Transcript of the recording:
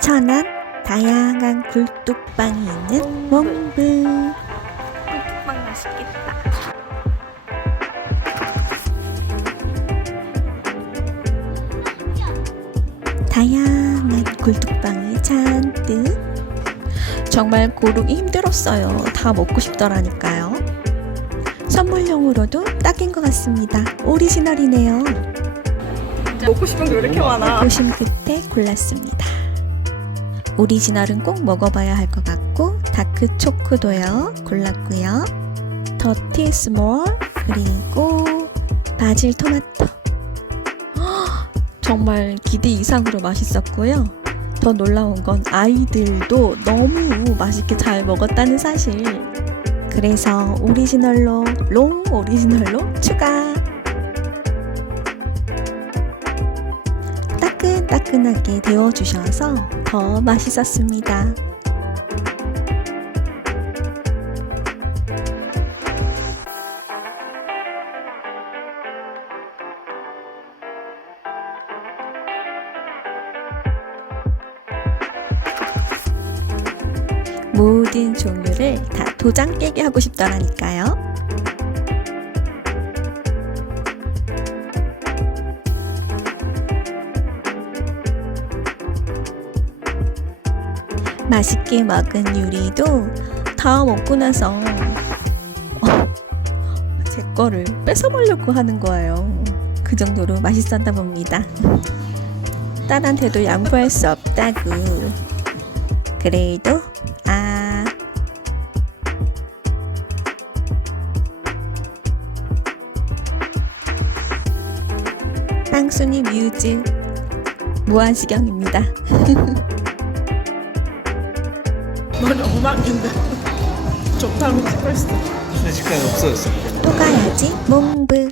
천안 다양한 굴뚝방이 있는 몽브 빵 맛있겠다. 다양한 굴뚝방이 잔뜩. 정말 고르기 힘들었어요. 다 먹고 싶더라니까요. 선물용으로도 딱인 것 같습니다. 오리지널이네요. 먹고 싶은 게 왜 이렇게 많아? 고심 끝에 골랐습니다 오리지널은 꼭 먹어봐야 할 것 같고 다크 초코도요. 골랐고요. 더티 스몰 그리고 바질 토마토. 헉, 정말 기대 이상으로 맛있었고요. 더 놀라운 건 아이들도 너무 맛있게 잘 먹었다는 사실. 그래서 오리지널로 롱 오리지널로 추가 따끈따끈하게 데워주셔서 더 맛있었습니다. 모든 종류를 다 도장 깨게 하고 싶더라니까요. 맛있게 먹은 유리도 다 먹고 나서 어, 제 거를 뺏어 먹려고 하는 거예요. 그 정도로 맛있었나 봅니다. 딸한테도 양보할 수 없다고. 그래도 아 땅순이 뮤즈 무한시경입니다. 넌 엉망인데. 좋다고 싶었어. 순식간에 없어졌어. 또 가야지 몽브